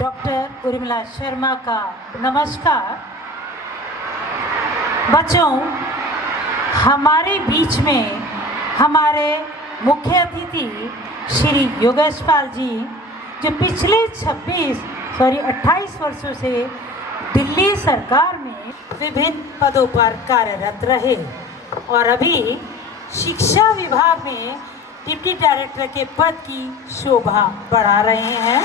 Doctor Urmila Sharma का नमस्कार। बच्चों, हमारे बीच में हमारे मुख्य अतिथि श्री योगेश पाल जी, जो पिछले 28 वर्षों से दिल्ली सरकार में विभिन्न पदों पर कार्यरत रहे और अभी शिक्षा विभाग में डिप्टी डायरेक्टर के पद की शोभा बढ़ा रहे हैं।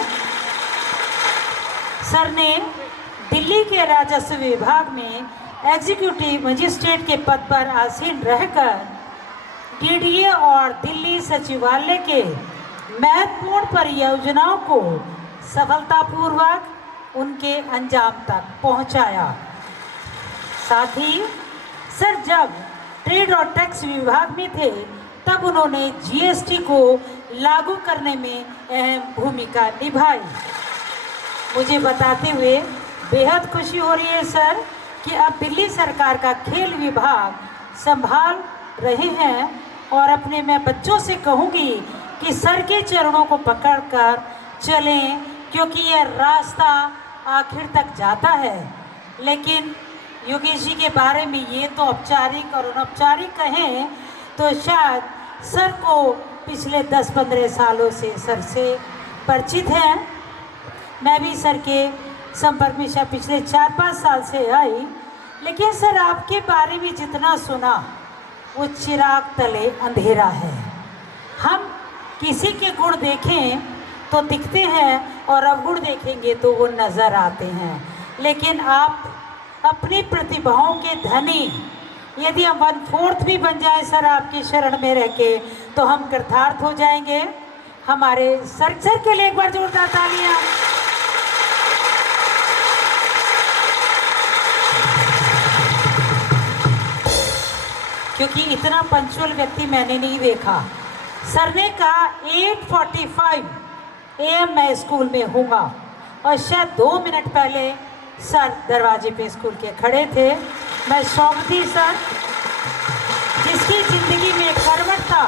सर ने दिल्ली के राजस्व विभाग में एग्जीक्यूटिव मजिस्ट्रेट के पद पर आसीन रहकर डीडीए और दिल्ली सचिवालय के महत्वपूर्ण परियोजनाओं को सफलतापूर्वक उनके अंजाम तक पहुंचाया। साथ ही सर जब ट्रेड और टैक्स विभाग में थे तब उन्होंने जीएसटी को लागू करने में अहम भूमिका निभाई। मुझे बताते हुए बेहद खुशी हो रही है सर कि अब दिल्ली सरकार का खेल विभाग संभाल रहे हैं और अपने मैं बच्चों से कहूँगी कि सर के चरणों को पकड़कर चलें, क्योंकि यह रास्ता आखिर तक जाता है। लेकिन योगेश जी के बारे में ये तो औपचारिक और अनौपचारिक कहें तो शायद सर को पिछले 10-15 सालों से सर से परिचित हैं। मैं भी सर के संपर्क में शायद पिछले 4-5 साल से आई, लेकिन सर आपके बारे में जितना सुना वो चिराग तले अंधेरा है। हम किसी के गुण देखें तो दिखते हैं और अवगुण देखेंगे तो वो नज़र आते हैं, लेकिन आप अपनी प्रतिभाओं के धनी, यदि हम 1/4 भी बन जाए सर आपकी शरण में रह के तो हम कृतार्थ हो जाएंगे। हमारे सर के लिए एक बार जोरदार तालियां। क्योंकि इतना पंचुअल व्यक्ति मैंने नहीं देखा। सर ने कहा 8:45 AM मैं स्कूल में हूँगा और शायद 2 मिनट पहले सर दरवाजे पे स्कूल के खड़े थे। मैं शौक थी सर, जिसकी ज़िंदगी में करवट था,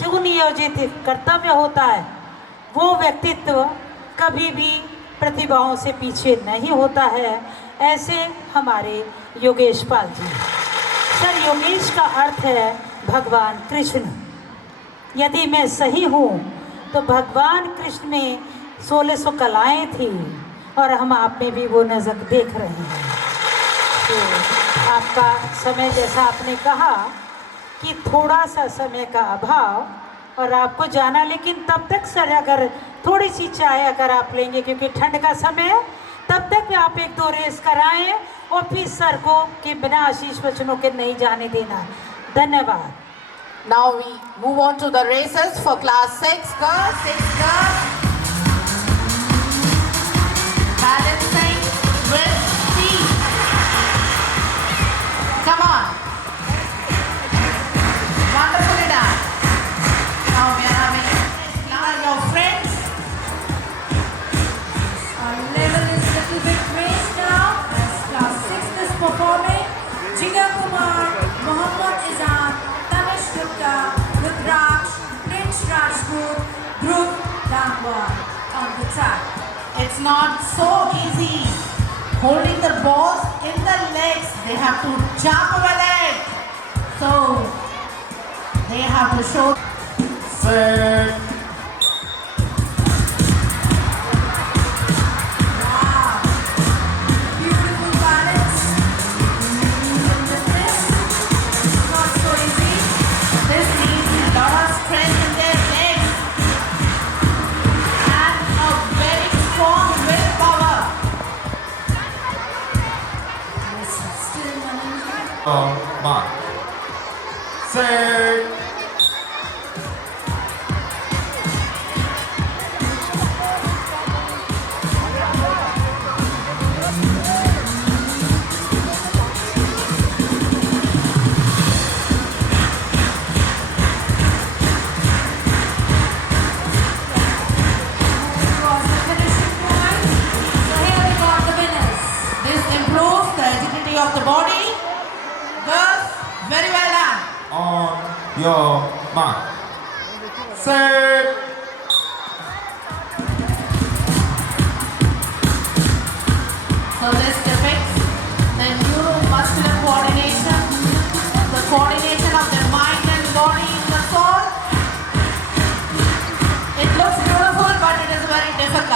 सुनियोजित कर्तव्य होता है, वो व्यक्तित्व कभी भी प्रतिभाओं से पीछे नहीं होता है। ऐसे हमारे योगेश पाल जी। सर योगेश का अर्थ है भगवान कृष्ण। यदि मैं सही हूँ तो भगवान कृष्ण में 1600 कलाएँ थी और हम आप में भी वो नज़र देख रहे हैं। तो आपका समय, जैसा आपने कहा कि थोड़ा सा समय का अभाव और आपको जाना, लेकिन तब तक सर अगर थोड़ी सी चाय अगर आप लेंगे, क्योंकि ठंड का समय है, तब तक भी आप 1-2 रेस कराएं और फिर सर को कि बिना आशीष वचनों के नहीं जाने देना। धन्यवाद। Now we move on to the races for class 6 girls. 6 girls. Balancing with speed. Come on. Wonderfully done. Now we are having your friends. Our level is a little bit raised now as class 6 is performing. Jigar Kumar, Mohammad Izan, Tanish Gupta, Rudraksh, Prince Rajput, Dhruv Dangwar on the track. It's not so easy holding the balls in the legs. They have to jump over it. So they have to show. Set. Wow! Beautiful balance. Fitness. Not so easy. This needs a lot of strength in their legs and a very strong willpower. Yes, still managing. Mark. Set. Across the finishing point. So here we got the winners. This improves the agility of the body. Girls, very well done. On your mark. Set.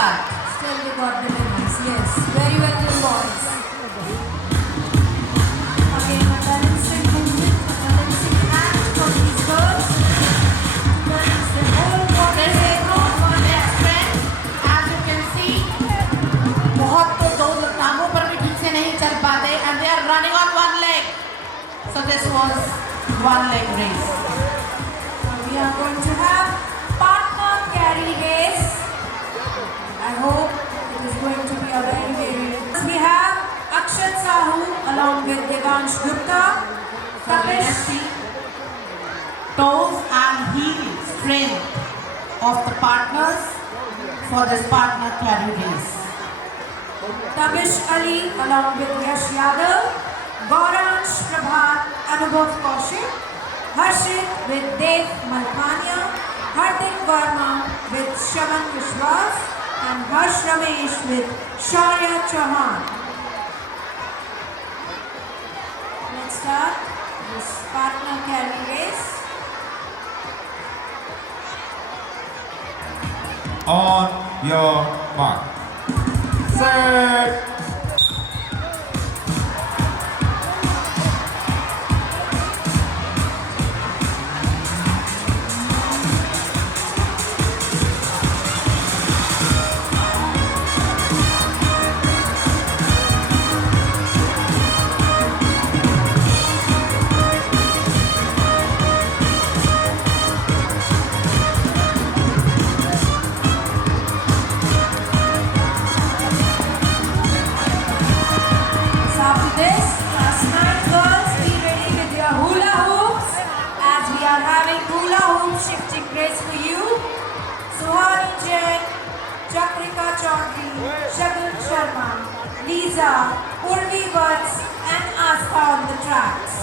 that. Still they got the winners. Yes, very well done, boys. Again, a balancing movement, a balancing act for these girls. Balance the whole body. This is good for next trend. As you can see, बहुत तो दो टांगों पर भी ठीक से नहीं चल पाते and they are running on one leg. So this was one leg race. We are going to have partner carry race. I hope it is going to be a very. We have Akshat Sahu along with Devansh Gupta. So let's see toes and heel strength of the partners for this partner carry race. Tabish Ali along with Yash Yadav, Gauransh Prabhat, Anubhav Kaushik, Harshit with Dev Malpania, Hardik Verma with Shaman Vishwas, and Harsh Ramesh with Shaurya Chauhan. Let's start this partner carry race. On your mark. Set. So after this, last night girls, be ready with your hula hoops as we are having hula hoop shifting race for you. Suhani Jain, Chakrika Chaudhary, Shagul Sharma, Lisa, Urvi Vats and Astha on the tracks.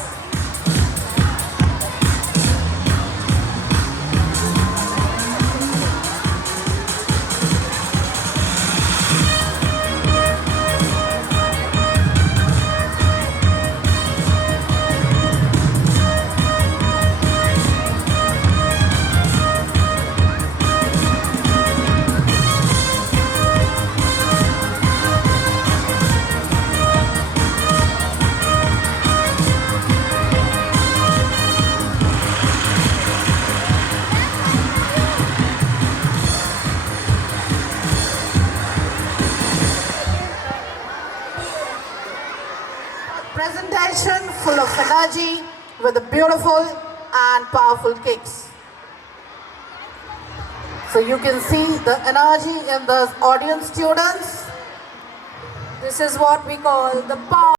Presentation full of energy with the beautiful and powerful kicks. So you can see the energy in the audience students. This is what we call the power.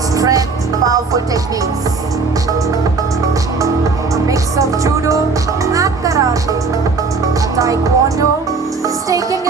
Strength, powerful techniques. A mix of judo and karate. A taekwondo is taking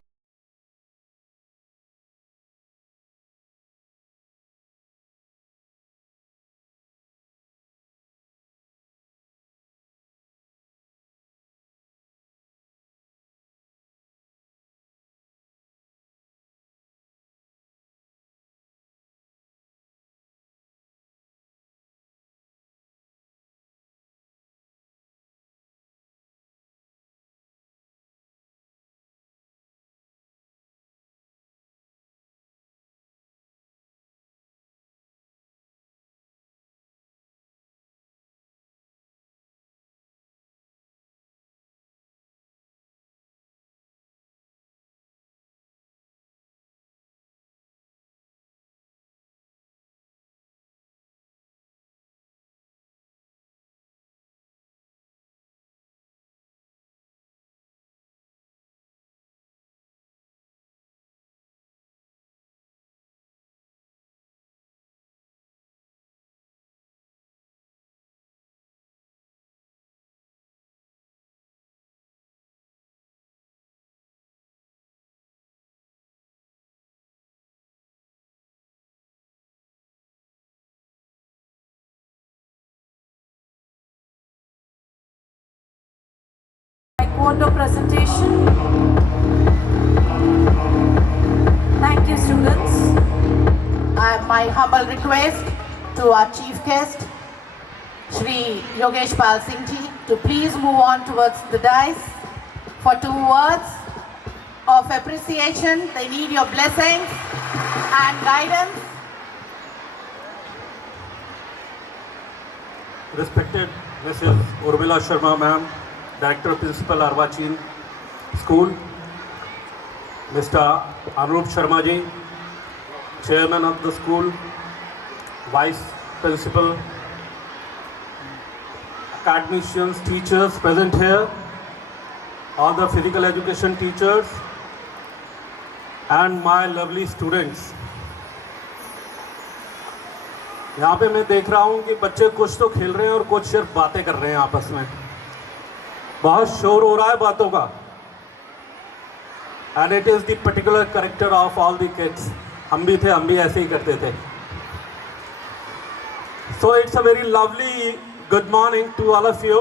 taekwondo presentation. Thank you, students. My humble request to our chief guest, Shri Yogesh Pal Singh ji, to please move on towards the dais for 2 words of appreciation. They need your blessings and guidance. Respected Mrs. Urmila Sharma ma'am, Director Principal Arwachin School, Mr. Anup Sharma ji, Chairman of the school, Vice Principal, academicians, teachers present here, all the physical education teachers, and my lovely students. यहाँ पे मैं देख रहा हूँ कि बच्चे कुछ तो खेल रहे हैं और कुछ सिर्फ बातें कर रहे हैं आपस में। बहुत शोर हो रहा है बातों का। And it is the particular character of all the kids. हम भी थे, हम भी ऐसे ही करते थे। So it's a very lovely good morning to all of you.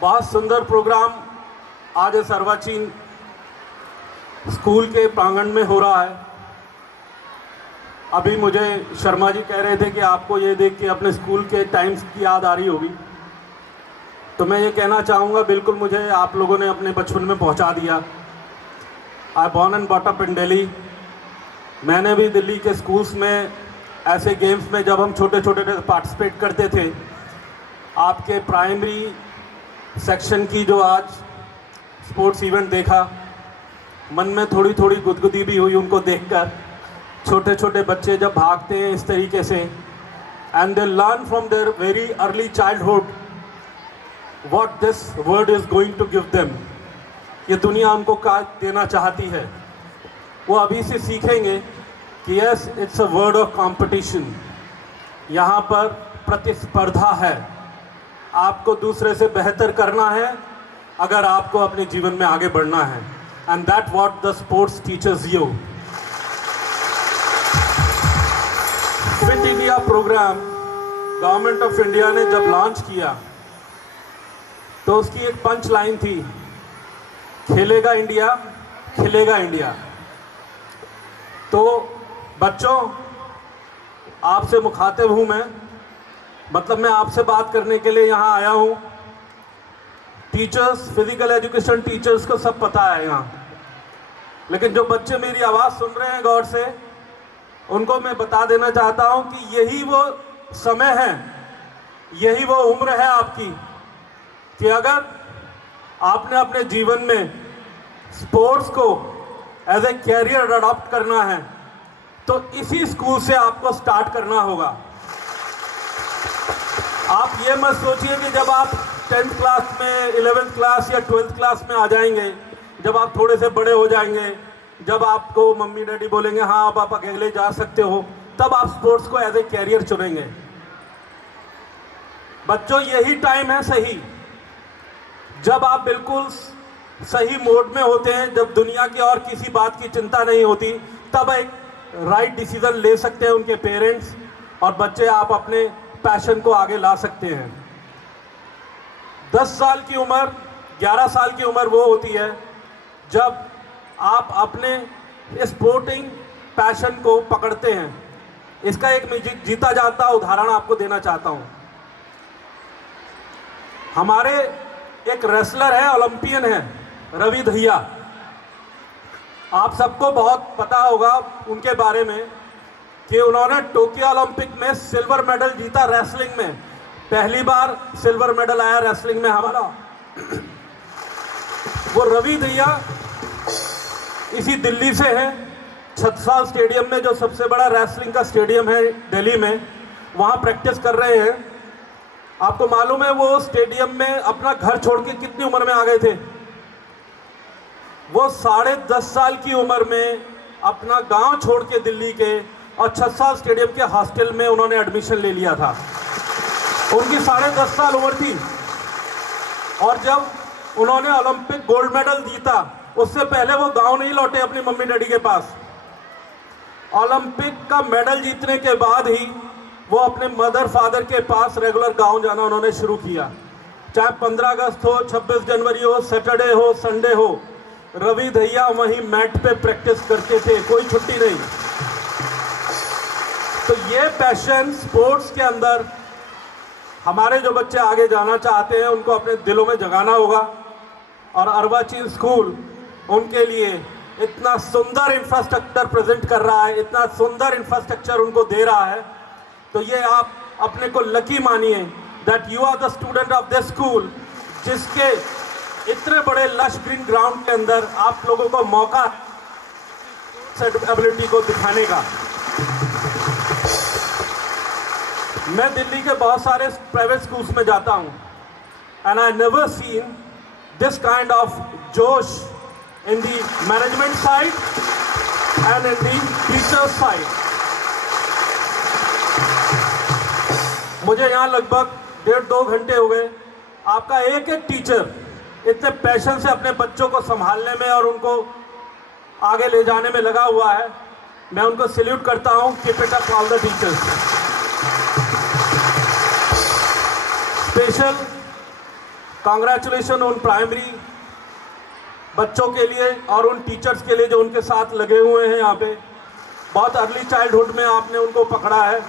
बहुत सुंदर प्रोग्राम आज इस अर्वाचीन स्कूल के प्रांगण में हो रहा है। अभी मुझे शर्मा जी कह रहे थे कि आपको ये देख के अपने स्कूल के टाइम्स की याद आ रही होगी, तो मैं ये कहना चाहूँगा, बिल्कुल मुझे आप लोगों ने अपने बचपन में पहुँचा दिया। I born and brought up in Delhi. मैंने भी दिल्ली के स्कूल्स में ऐसे गेम्स में जब हम छोटे छोटे पार्टिसिपेट करते थे, आपके प्राइमरी सेक्शन की जो आज स्पोर्ट्स इवेंट देखा, मन में थोड़ी थोड़ी गुदगुदी भी हुई उनको देखकर। छोटे छोटे बच्चे जब भागते हैं इस तरीके से, and they learn from their very early childhood what this world is going to give them. ये दुनिया उनको क्या देना चाहती है, वो अभी से सीखेंगे कि yes, it's a word of competition. यहाँ पर प्रतिस्पर्धा है, आपको दूसरे से बेहतर करना है अगर आपको अपने जीवन में आगे बढ़ना है। And that what the sports teachers you. Fit India programme government of India ने जब लॉन्च किया तो उसकी एक पंच लाइन थी, खेलेगा इंडिया, खिलेगा इंडिया। तो बच्चों, आपसे मुखातिब हूँ मैं, मतलब मैं आपसे बात करने के लिए यहाँ आया हूँ। टीचर्स, फिजिकल एजुकेशन टीचर्स को सब पता है यहाँ, लेकिन जो बच्चे मेरी आवाज़ सुन रहे हैं गौर से, उनको मैं बता देना चाहता हूँ कि यही वो समय है, यही वो उम्र है आपकी कि अगर आपने अपने जीवन में स्पोर्ट्स को एज ए कैरियर अडॉप्ट करना है तो इसी स्कूल से आपको स्टार्ट करना होगा। आप ये मत सोचिए कि जब आप 10th क्लास में, 11th क्लास या 12th क्लास में आ जाएंगे, जब आप थोड़े से बड़े हो जाएंगे, जब आपको मम्मी डैडी बोलेंगे हाँ अब आप अकेले जा सकते हो, तब आप स्पोर्ट्स को एज ए कैरियर चुनेंगे। बच्चों, यही टाइम है सही, जब आप बिल्कुल सही मोड में होते हैं, जब दुनिया की और किसी बात की चिंता नहीं होती, तब एक राइट डिसीजन ले सकते हैं उनके पेरेंट्स और बच्चे, आप अपने पैशन को आगे ला सकते हैं। 10 साल की उम्र, 11 साल की उम्र वो होती है जब आप अपने स्पोर्टिंग पैशन को पकड़ते हैं। इसका एक मैं जीता जाता उदाहरण आपको देना चाहता हूँ। हमारे एक रेसलर है, ओलंपियन है, रवि दहिया। आप सबको बहुत पता होगा उनके बारे में कि उन्होंने टोक्यो ओलंपिक में सिल्वर मेडल जीता रेसलिंग में। पहली बार सिल्वर मेडल आया रेसलिंग में हमारा। वो रवि दहिया इसी दिल्ली से है। छत्रसाल स्टेडियम में, जो सबसे बड़ा रेसलिंग का स्टेडियम है दिल्ली में, वहाँ प्रैक्टिस कर रहे हैं। आपको मालूम है वो स्टेडियम में अपना घर छोड़ के कितनी उम्र में आ गए थे? वो 10.5 साल की उम्र में अपना गांव छोड़ के दिल्ली के और छत्रसाल स्टेडियम के हॉस्टल में उन्होंने एडमिशन ले लिया था। उनकी 10.5 साल उम्र थी और जब उन्होंने ओलंपिक गोल्ड मेडल जीता, उससे पहले वो गांव नहीं लौटे अपनी मम्मी डैडी के पास। ओलंपिक का मेडल जीतने के बाद ही वो अपने मदर फादर के पास रेगुलर गांव जाना उन्होंने शुरू किया। चाहे 15 अगस्त हो, 26 जनवरी हो, सैटरडे हो, संडे हो, रवि भैया वहीं मैट पे प्रैक्टिस करते थे, कोई छुट्टी नहीं। तो ये पैशन स्पोर्ट्स के अंदर हमारे जो बच्चे आगे जाना चाहते हैं उनको अपने दिलों में जगाना होगा। और अर्वाचीन स्कूल उनके लिए इतना सुंदर इंफ्रास्ट्रक्चर प्रेजेंट कर रहा है, इतना सुंदर इंफ्रास्ट्रक्चर उनको दे रहा है। तो ये आप अपने को लकी मानिए that you are the student of this school, जिसके इतने बड़े लश ग्रीन ग्राउंड के अंदर आप लोगों को मौका एबिलिटी को दिखाने का। मैं दिल्ली के बहुत सारे प्राइवेट स्कूल्स में जाता हूँ and I never seen this kind of जोश in the management side and in the teachers side. मुझे यहाँ लगभग 1.5-2 घंटे हो गए। आपका एक एक टीचर इतने पैशन से अपने बच्चों को संभालने में और उनको आगे ले जाने में लगा हुआ है। मैं उनको सैल्यूट करता हूँ। Keep it up all the teachers. Special congratulation उन प्राइमरी बच्चों के लिए और उन टीचर्स के लिए जो उनके साथ लगे हुए हैं यहाँ पे। बहुत अर्ली चाइल्डहुड में आपने उनको पकड़ा है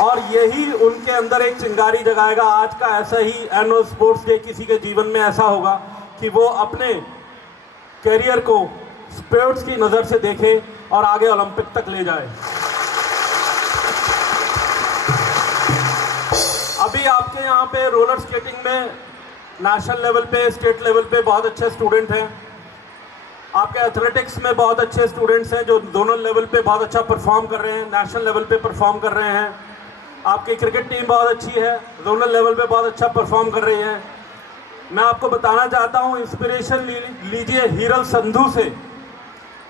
और यही उनके अंदर एक चिंगारी जगाएगा। आज का ऐसा ही एनुअल स्पोर्ट्स डे किसी के जीवन में ऐसा होगा कि वो अपने कैरियर को स्पोर्ट्स की नज़र से देखे और आगे ओलंपिक तक ले जाए। अभी आपके यहाँ पे रोलर स्केटिंग में नेशनल लेवल पे, स्टेट लेवल पे बहुत अच्छे स्टूडेंट हैं। आपके एथलेटिक्स में बहुत अच्छे स्टूडेंट्स हैं जो जोनल लेवल पे बहुत अच्छा परफॉर्म कर रहे हैं, नेशनल लेवल पे परफॉर्म कर रहे हैं। आपकी क्रिकेट टीम बहुत अच्छी है, जोनल लेवल पे बहुत अच्छा परफॉर्म कर रही है। मैं आपको बताना चाहता हूँ, इंस्पिरेशन लीजिए हीरल संधू से।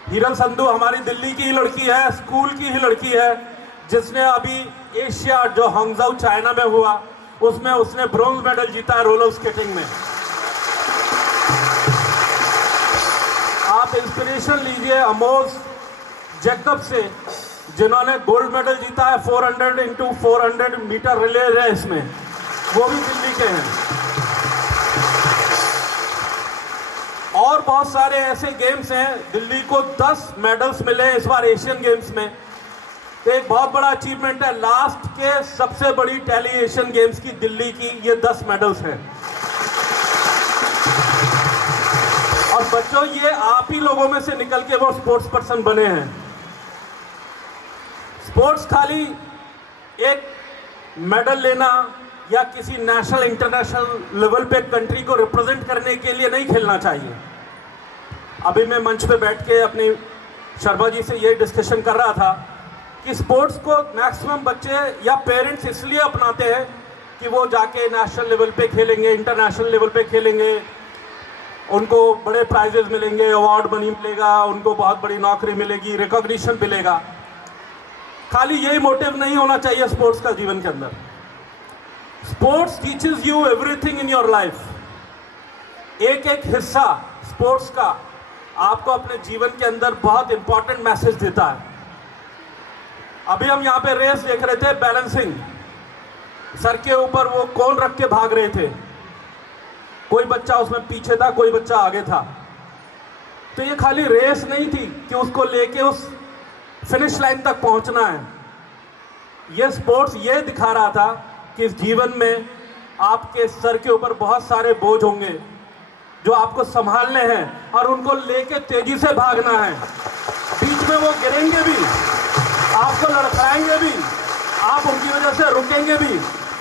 हीरल संधू हमारी दिल्ली की ही लड़की है, स्कूल की ही लड़की है, जिसने अभी एशिया जो हांगझाऊ चाइना में हुआ उसमें उसने ब्रॉन्ज मेडल जीता है रोलर स्केटिंग में। आप इंस्पिरेशन लीजिए अमोज जैकब से, जिन्होंने गोल्ड मेडल जीता है 400 इंटू 400 मीटर रिले रेस में, वो भी दिल्ली के हैं। और बहुत सारे ऐसे गेम्स हैं, दिल्ली को 10 मेडल्स मिले इस बार एशियन गेम्स में। तो एक बहुत बड़ा अचीवमेंट है। लास्ट के सबसे बड़ी टैली एशियन गेम्स की दिल्ली की ये 10 मेडल्स हैं। और बच्चों, ये आप ही लोगों में से निकल के वो स्पोर्ट्स पर्सन बने हैं। स्पोर्ट्स खाली एक मेडल लेना या किसी नेशनल इंटरनेशनल लेवल पे कंट्री को रिप्रेजेंट करने के लिए नहीं खेलना चाहिए। अभी मैं मंच पे बैठ के अपनी शर्मा जी से ये डिस्कशन कर रहा था कि स्पोर्ट्स को मैक्सिमम बच्चे या पेरेंट्स इसलिए अपनाते हैं कि वो जाके नेशनल लेवल पे खेलेंगे, इंटरनेशनल लेवल पे खेलेंगे, उनको बड़े प्राइजेस मिलेंगे, अवार्ड मनी मिलेगा, उनको बहुत बड़ी नौकरी मिलेगी, रिकॉग्निशन मिलेगा। खाली यही मोटिव नहीं होना चाहिए स्पोर्ट्स का जीवन के अंदर। Sports teaches you everything in your life. एक एक हिस्सा स्पोर्ट्स का आपको अपने जीवन के अंदर बहुत इंपॉर्टेंट मैसेज देता है। अभी हम यहाँ पे रेस देख रहे थे, बैलेंसिंग, सर के ऊपर वो कौन रख के भाग रहे थे। कोई बच्चा उसमें पीछे था, कोई बच्चा आगे था। तो ये खाली रेस नहीं थी कि उसको लेके उस फिनिश लाइन तक पहुंचना है। ये स्पोर्ट्स ये दिखा रहा था कि इस जीवन में आपके सर के ऊपर बहुत सारे बोझ होंगे जो आपको संभालने हैं और उनको लेके तेजी से भागना है। बीच में वो गिरेंगे भी, आपको लड़खड़ाएंगे भी, आप उनकी वजह से रुकेंगे भी,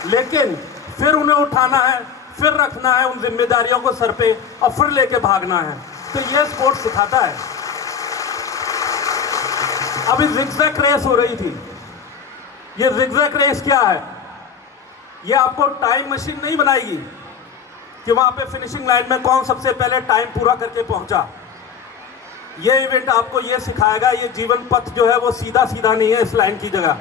लेकिन फिर उन्हें उठाना है, फिर रखना है उन जिम्मेदारियों को सर पे और फिर लेके भागना है। तो ये स्पोर्ट्स सिखाता है। अभी जिगजैग रेस हो रही थी। ये जिगजैग रेस क्या है? ये आपको टाइम मशीन नहीं बनाएगी कि वहां पे फिनिशिंग लाइन में कौन सबसे पहले टाइम पूरा करके पहुंचा। ये इवेंट आपको ये सिखाएगा, ये जीवन पथ जो है वो सीधा सीधा नहीं है इस लाइन की जगह।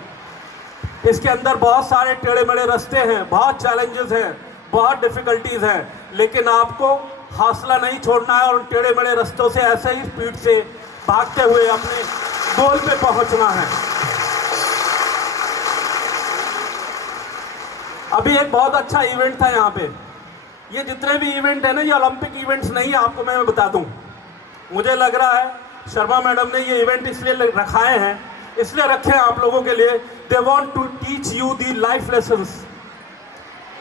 इसके अंदर बहुत सारे टेढ़े मेढ़े रास्ते हैं, बहुत चैलेंजेस हैं, बहुत डिफिकल्टीज हैं, लेकिन आपको हौसला नहीं छोड़ना है और उन टेढ़े मेढ़े रास्तों से ऐसे ही स्पीड से भागते हुए अपने गोल पे पहुंचना है। अभी एक बहुत अच्छा इवेंट था यहाँ पे। ये जितने भी इवेंट है ना, ये ओलंपिक इवेंट्स नहीं है, आपको मैं बता दूँ। मुझे लग रहा है शर्मा मैडम ने ये इवेंट इसलिए रखाए हैं, इसलिए रखे हैं आप लोगों के लिए। They want to teach you the life lessons.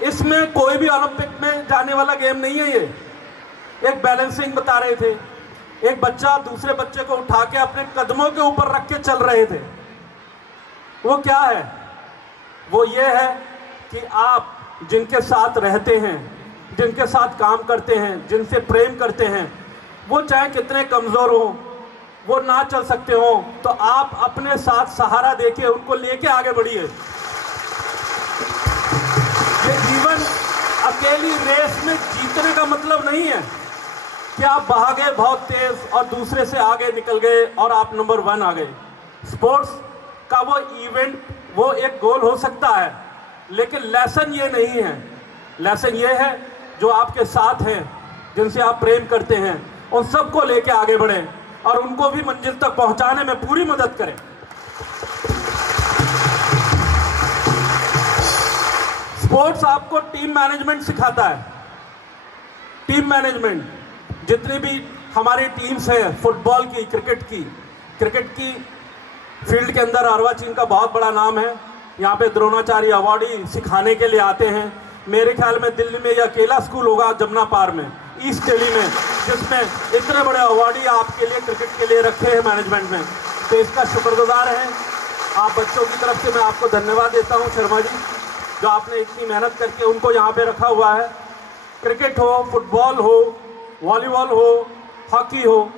इसमें कोई भी ओलंपिक में जाने वाला गेम नहीं है। ये एक बैलेंसिंग बता रहे थे, एक बच्चा दूसरे बच्चे को उठा के अपने कदमों के ऊपर रख के चल रहे थे। वो क्या है? वो ये है कि आप जिनके साथ रहते हैं, जिनके साथ काम करते हैं, जिनसे प्रेम करते हैं, वो चाहे कितने कमज़ोर हो, वो ना चल सकते हो, तो आप अपने साथ सहारा देके उनको लेके आगे बढ़िए। ये जीवन अकेली रेस में जीतने का मतलब नहीं है कि आप भागे बहुत तेज और दूसरे से आगे निकल गए और आप नंबर 1 आ गए। स्पोर्ट्स का वो इवेंट, वो एक गोल हो सकता है, लेकिन लेसन ये नहीं है। लेसन ये है जो आपके साथ हैं, जिनसे आप प्रेम करते हैं, उन सबको लेके आगे बढ़ें और उनको भी मंजिल तक पहुंचाने में पूरी मदद करें। स्पोर्ट्स आपको टीम मैनेजमेंट सिखाता है। टीम मैनेजमेंट, जितनी भी हमारी टीम्स हैं, फुटबॉल की, क्रिकेट की फील्ड के अंदर अर्वाचीन का बहुत बड़ा नाम है। यहाँ पे द्रोणाचार्य अवार्ड ही सिखाने के लिए आते हैं। मेरे ख्याल में दिल्ली में ये अकेला स्कूल होगा जमुना पार में, ईस्ट दिल्ली में, जिसमें इतने बड़े अवार्डी आपके लिए, क्रिकेट के लिए रखे हैं मैनेजमेंट में। तो इसका शुक्रगुजार हैं आप बच्चों की तरफ से। मैं आपको धन्यवाद देता हूँ शर्मा जी, जो आपने इतनी मेहनत करके उनको यहाँ पे रखा हुआ है। क्रिकेट हो, फुटबॉल हो, वॉलीबॉल हो, हॉकी हो,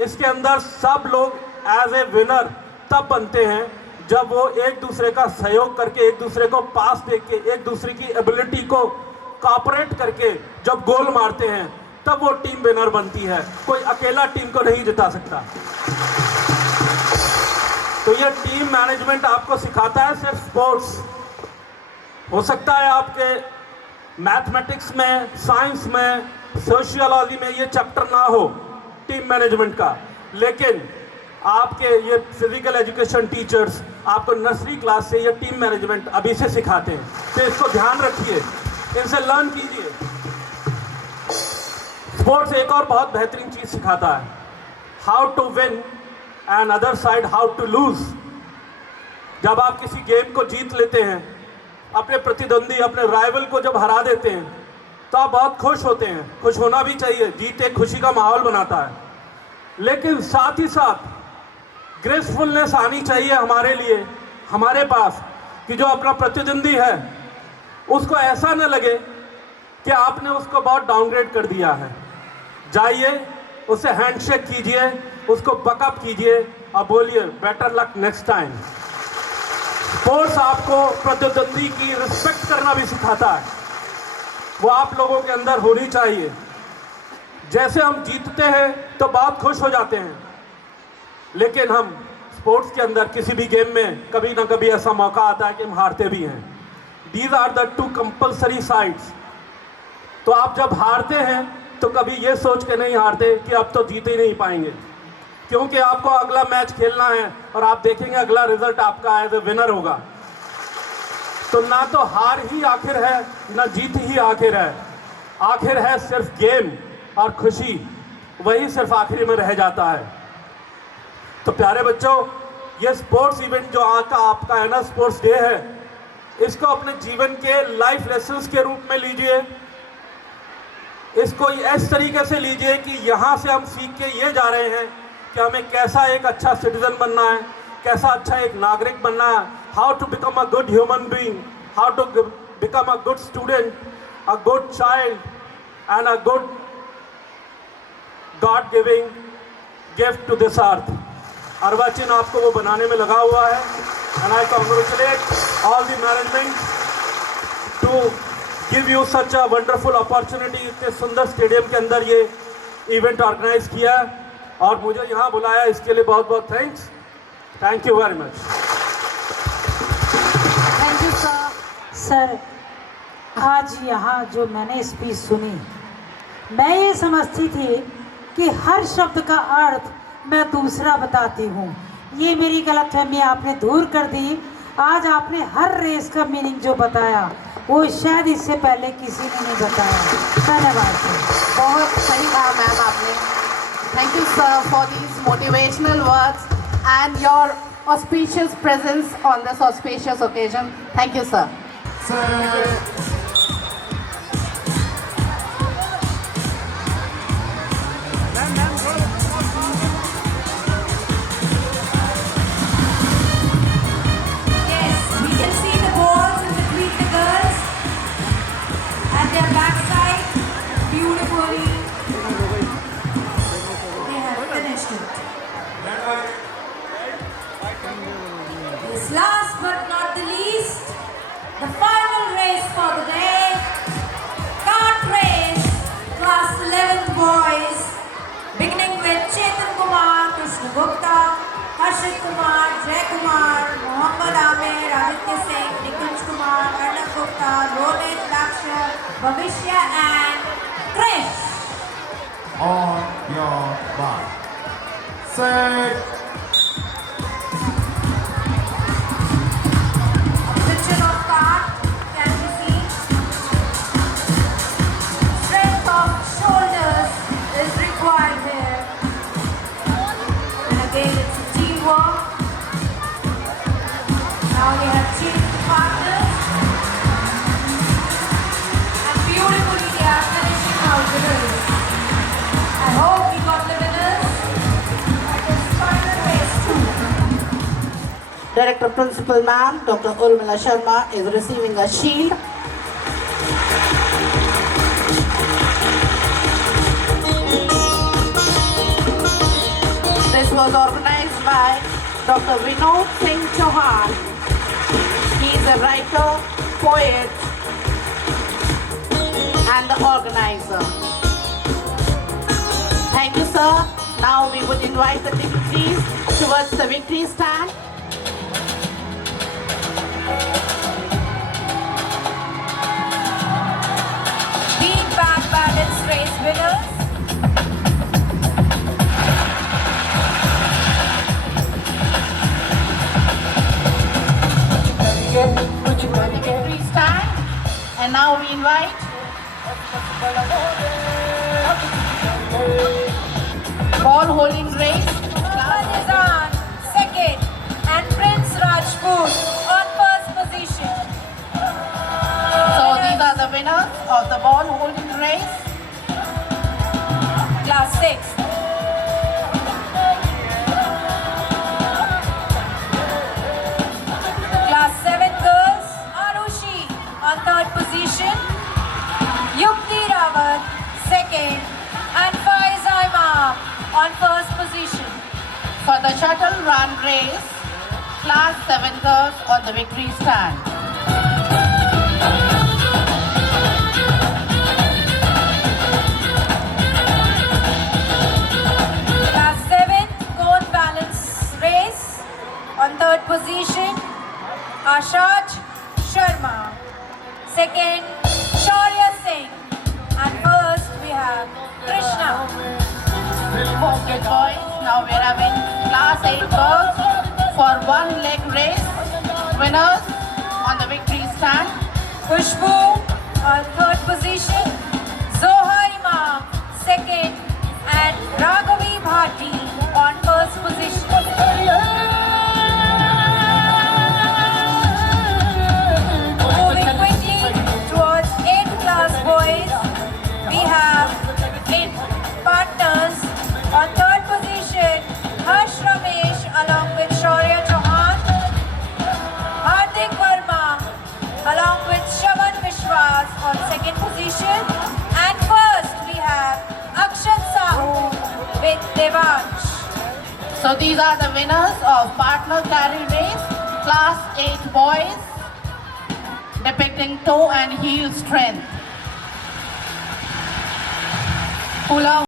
इसके अंदर सब लोग एज ए विनर तब बनते हैं जब वो एक दूसरे का सहयोग करके, एक दूसरे को पास दे के, एक दूसरे की एबिलिटी को कॉपरेट करके जब गोल मारते हैं, तब वो टीम विनर बनती है। कोई अकेला टीम को नहीं जिता सकता। तो ये टीम मैनेजमेंट आपको सिखाता है सिर्फ स्पोर्ट्स। हो सकता है आपके मैथमेटिक्स में, साइंस में, सोशियोलॉजी में ये चैप्टर ना हो टीम मैनेजमेंट का, लेकिन आपके ये फिजिकल एजुकेशन टीचर्स आपको नर्सरी क्लास से ये टीम मैनेजमेंट अभी से सिखाते हैं। तो इसको ध्यान रखिए, इनसे लर्न कीजिए। स्पोर्ट्स एक और बहुत बेहतरीन चीज़ सिखाता है, how to win and other side how to lose. जब आप किसी गेम को जीत लेते हैं, अपने प्रतिद्वंदी, अपने राइवल को जब हरा देते हैं, तो आप बहुत खुश होते हैं। खुश होना भी चाहिए, जीत एक खुशी का माहौल बनाता है। लेकिन साथ ही साथ ग्रेसफुलनेस आनी चाहिए हमारे लिए, हमारे पास, कि जो अपना प्रतिद्वंदी है उसको ऐसा न लगे कि आपने उसको बहुत डाउनग्रेड कर दिया है। जाइए, उससे हैंडशेक कीजिए, उसको बकअप कीजिए और बोलिए better luck next time. Sports आपको प्रतिद्वंदी की रिस्पेक्ट करना भी सिखाता है। वो आप लोगों के अंदर होनी चाहिए। जैसे हम जीतते हैं तो बहुत खुश हो जाते हैं, लेकिन हम स्पोर्ट्स के अंदर किसी भी गेम में कभी ना कभी ऐसा मौका आता है कि हम हारते भी हैं। These are the 2 compulsory sides. तो आप जब हारते हैं तो कभी ये सोच के नहीं हारते कि अब तो जीत ही नहीं पाएंगे, क्योंकि आपको अगला मैच खेलना है और आप देखेंगे अगला रिजल्ट आपका एज ए विनर होगा। तो ना तो हार ही आखिर है, ना जीत ही आखिर है। आखिर है सिर्फ गेम और खुशी, वही सिर्फ आखिरी में रह जाता है। तो प्यारे बच्चों, ये स्पोर्ट्स इवेंट जो आज का आपका है ना, स्पोर्ट्स डे है, इसको अपने जीवन के लाइफ लेसन्स के रूप में लीजिए। इसको इस तरीके से लीजिए कि यहाँ से हम सीख के ये जा रहे हैं कि हमें कैसा एक अच्छा सिटीजन बनना है, कैसा अच्छा एक नागरिक बनना है, how to become a good human being, how to become a good student, a good child and a good god giving gift to this earth. Arvachin आपको वो बनाने में लगा हुआ है। And I congratulate all the management to give you such a wonderful opportunity. इतने सुंदर stadium के अंदर ये इवेंट ऑर्गेनाइज किया और मुझे यहाँ बुलाया, इसके लिए बहुत बहुत thanks. Thank you very much. Thank you sir. आज यहाँ जो मैंने स्पीच सुनी, मैं ये समझती थी कि हर शब्द का अर्थ मैं दूसरा बताती हूँ। ये मेरी गलतफहमी आपने दूर कर दी। आज आपने हर रेस का मीनिंग जो बताया वो शायद इससे पहले किसी ने नहीं बताया। धन्यवाद सर। बहुत सही कहा मैम आपने। Thank you sir for these motivational words and your auspicious presence on this auspicious occasion. Thank you, sir. Set. Yes, we can see the balls in between the girls at their backside. Beautifully, they have finished it. Yes, last but not the least, the final race for the day, kart race, class 11 boys, beginning with Chetan Kumar, Krishna Gupta, Harshit Kumar, Jay Kumar, Mohammad Amir, Aditya Singh, Nikunj Kumar, Arnab Gupta, Rohit, Laksha, Bhavishya and Krish. On your mark. Set. Picture of cart can be seen. Strength of shoulders is required here. And again, it's teamwork. Now we have changed partners. And beautifully they are finishing out the race. I hope we got the winners at this final race too. Director Principal Ma'am, Dr. Urmila Sharma is receiving a shield. This was organized by Dr. Vinod Singh Chauhan. He is a writer, poet, and the organizer. Thank you, sir. Now we would invite the dignitaries towards the victory stand. Beat back balance race winners. Victory stand. And now we invite ball holding race. Mohammad Izan, second, and Prince Rajput on first position. So these are the winners of the ball holding race. Class 6. Class 7 girls, Arushi on third position, Yukti Rawat second, and Faiza Imam on first position. For the shuttle run race, class 7 girls on the victory stand. Class 7 cone balance race on third position, Ashaj Sharma. Second, Shaurya Singh. And first we have Krishna. Good boys. Now we are having class 8 girls for one leg race. Winners on the victory stand. Khushbu on third position, Zoha Imam second, and Raghavi Bhati on first position. Moving quickly towards 8th class boys, we have 8 partners. On third position, Harsh Ramesh along with Shaurya Chauhan, Hardik Verma along with Shravan Vishwas on second position, and first we have Akshat Sahu with Devansh. So these are the winners of partner carry race, class 8 boys, depicting toe and heel strength. Hula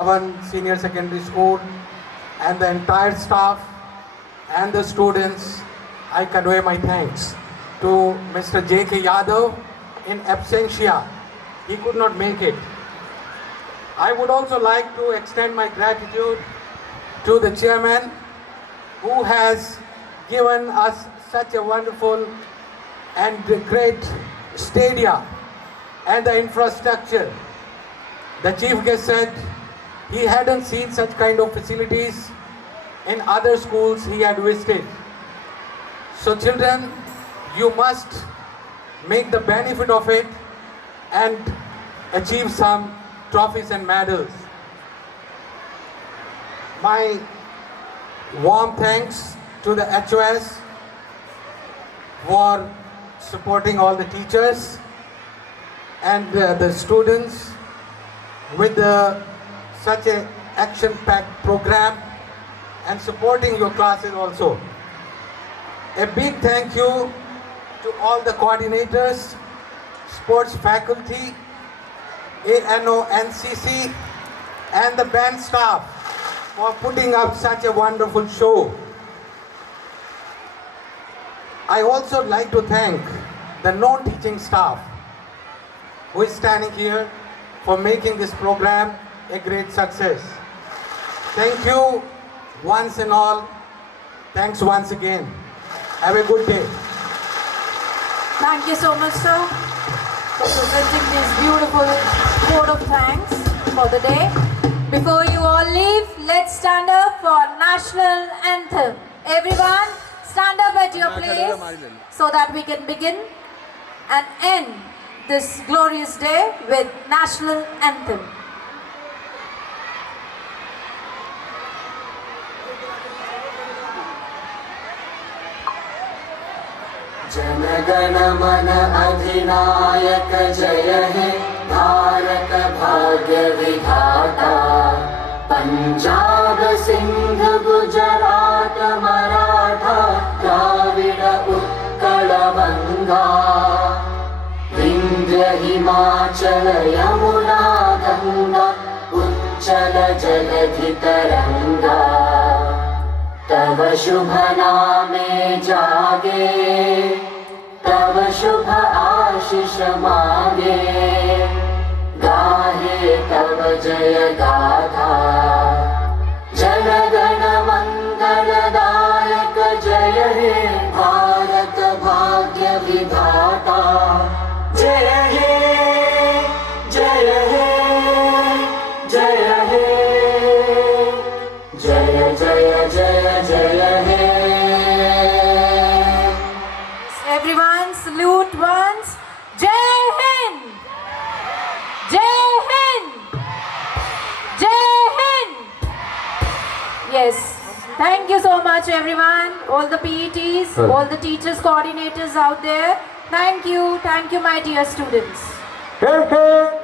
Senior Secondary School and the entire staff and the students, I convey my thanks to Mr. J.K. Yadav in absentia. He could not make it. I would also like to extend my gratitude to the chairman who has given us such a wonderful and great stadia and the infrastructure. The chief guest said he hadn't seen such kind of facilities in other schools he had visited. So children, you must make the benefit of it and achieve some trophies and medals. My warm thanks to the HOS for supporting all the teachers and the students with such an action-packed program and supporting your classes also. A big thank you to all the coordinators, sports faculty, ANO, NCC, and the band staff for putting up such a wonderful show. I also like to thank the non-teaching staff who is standing here for making this program a great success. Thank you once and all. Thanks once again. Have a good day. Thank you so much, sir, for presenting this beautiful vote of thanks for the day. Before you all leave, let's stand up for National Anthem. Everyone, stand up at your place so that we can begin and end this glorious day with National Anthem. जनगण मन अधिनायक जय हे भारत भाग्य विधाता पंजाब सिंध गुजरात मराठा द्राविड उत्कल बंगा विंध्य हिमाचल यमुना गंगा उच्चल जलधि तरंगा तव शुभ नामे जागे तव शुभ आशीष मागे गाहे तव जय गाथा जनगण मंगलदायक जय हे भारत भाग्य विधाता जय हे जय हे जय हे जय जय जय जय हे Everyone salute once. Jai Hind! Jai Hind! Jai Hind! Yes. Thank you so much everyone. All the PETs, all the teachers, coordinators out there. Thank you my dear students. Hey, hey.